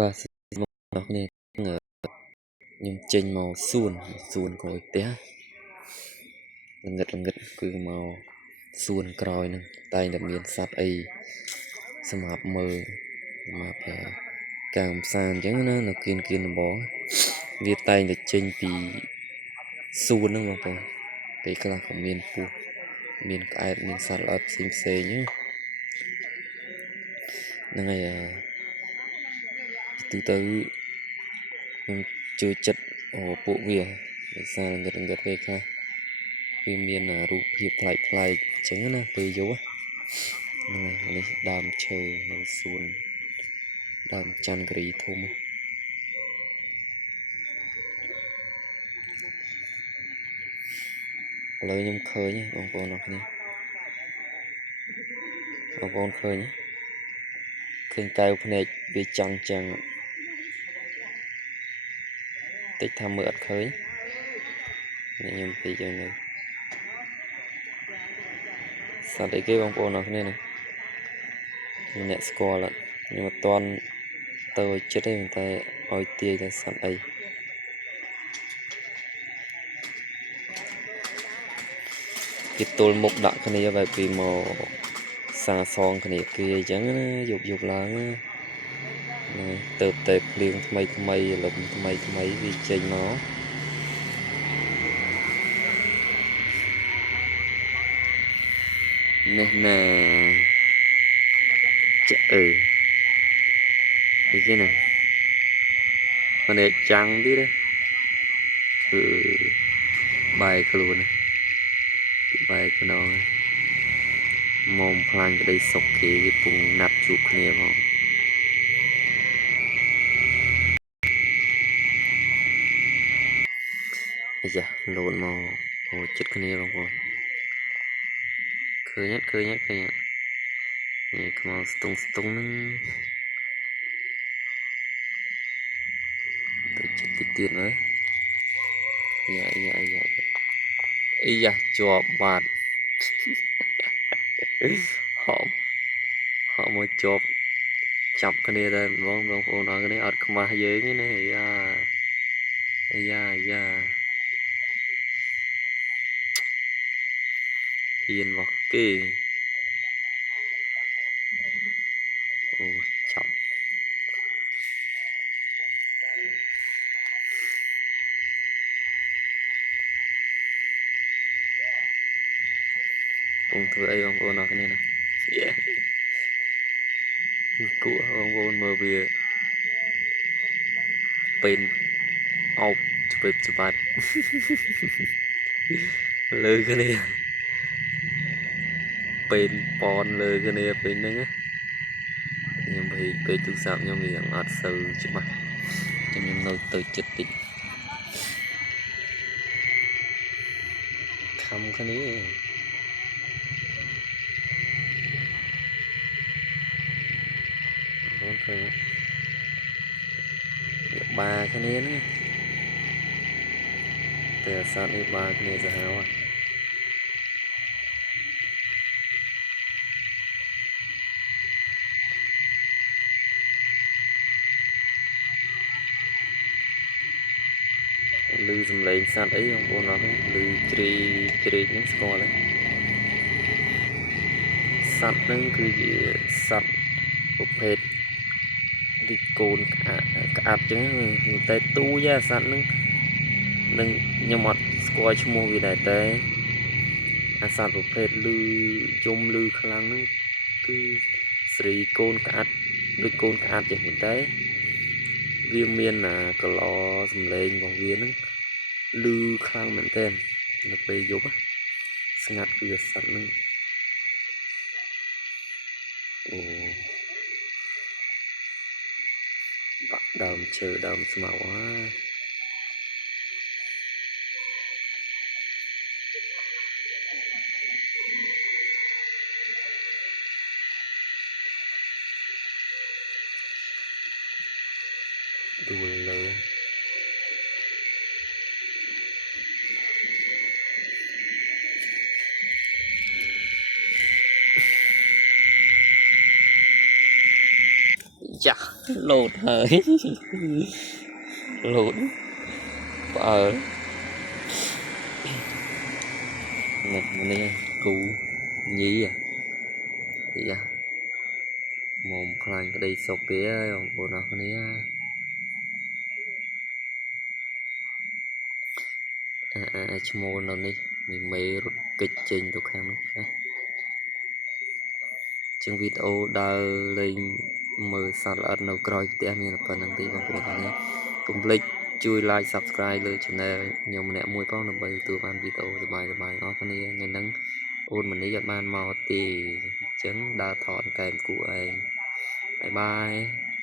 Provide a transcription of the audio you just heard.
បាទសួស្តីបងប្អូនខ្ញុំចេញមកសួនក្រោយផ្ទះល្ងឹតគឺមកសួនក្រោយហ្នឹងតែងតែមានសត្វអីសម្រាប់មើលសម្រាប់ការកំសាន្តអញ្ចឹងណានៅគៀនដំបងវាតែងតែចេញពីសួនហ្នឹងបងប្អូនពេលខ្លះក៏មានពស់មានក្អែបមានសត្វល្អិតផ្សេងហ្នឹងហើយទូទៅខ្ញុំជួយចិត្តពួកវាដោយសារល្ងឹតពេលខ្លះវាមានរូបភាពប្លែកអញ្ចឹងណាពេលយប់ហ្នឹងហើយនេះដើមឈើនៅសួនដើមច័ន្ទគិរីធំឥឡូវខ្ញុំឃើញបងប្អូនអរគ្នាបងប្អូនឃើញកែវភ្នែកវាចាំងចឹងតិចថាមើលអត់ឃើញខ្ញុំពីចឹងនៅសត្វអីគេបងប្អូនអរគ្នាណាអ្នកស្គាល់ខ្ញុំអត់ទាន់ទៅចិត្តទេតែឲ្យទាយតែសត្វអីគេទល់មុខដាក់គ្នាបែបពីមកសាសងគ្នាគេអញ្ចឹងណាយប់ឡើងណាទៅតែភ្លៀងថ្មីលំថ្មីវាចេញមកនេះណាចានេះគេណាម្នាក់ចាំងទៀតបាយខ្លួនបាយខ្នងមុំខ្លាញ់ក្តីសុខគេពងណាត់ជួបគ្នាផងអាយ៉ាលោនមកចិត្តគ្នាបងប្អូនឃើញនេះខ្មៅស្ទង់ហ្នឹងទៅចិត្តទៀតមើលយ៉ាជាប់បាត់ហក់មកជាប់ចាប់គ្នាដែរបងប្អូនអរគ្នាអត់ខ្មាស់យើងទេណាយ៉ាហ៊ានមកគេអូចាប់ធ្វើអីបងប្អូនអរគ្នាណាគួរបងប្អូនមើលវាពេលអោបច្បាត់លើគ្នាពេលប៉នលើគ្នាពេលហ្នឹងខ្ញុំពេលទូរស័ព្ទខ្ញុំវាអត់សូវច្បាស់ខ្ញុំនៅទៅចិត្តតិចខំគ្នាបងឃើញបាគ្នាហ្នឹងតែសត្វនេះបាគ្នាសាហាវឮសំឡេងសត្វអីបងប្អូនអរឮជ្រេហ្នឹងស្គាល់ទេសត្វហ្នឹងគឺជាសត្វប្រភេទដូចកូនក្អាត់ចឹងតែទូចសត្វហ្នឹងនឹងខ្ញុំអត់ស្គាល់ឈ្មោះវាដែរតែអាសត្វប្រភេទឮខ្លាំងហ្នឹងគឺស្រីកូនក្អាត់ដូចកូនក្អាត់ចឹងតែវាមានកឡសំឡេងរបស់វាហ្នឹងឮខ្លាំងមែនទែននៅពេលយប់ស្ងាត់គឺសត្វហ្នឹងបាក់ដើមឈើដើមស្មៅដួលលើយ៉ា lột hơi lột ở một này cú nhí à thì à mồm khai cái đây sọc kia bộ nào cái này chmô nó đi mình mấy rút kịch trình được em chương video đào lên mờ sạt lở nấu còi tem như là phần năng tí bằng bộ này complete chui like subscribe lên channel nhiều mẹ mùi có nằm bay từ ban video từ bài nó cái này nên nắng ôn mình đi gặp ban mò thì chấn đa thọn kèm của anh bye bye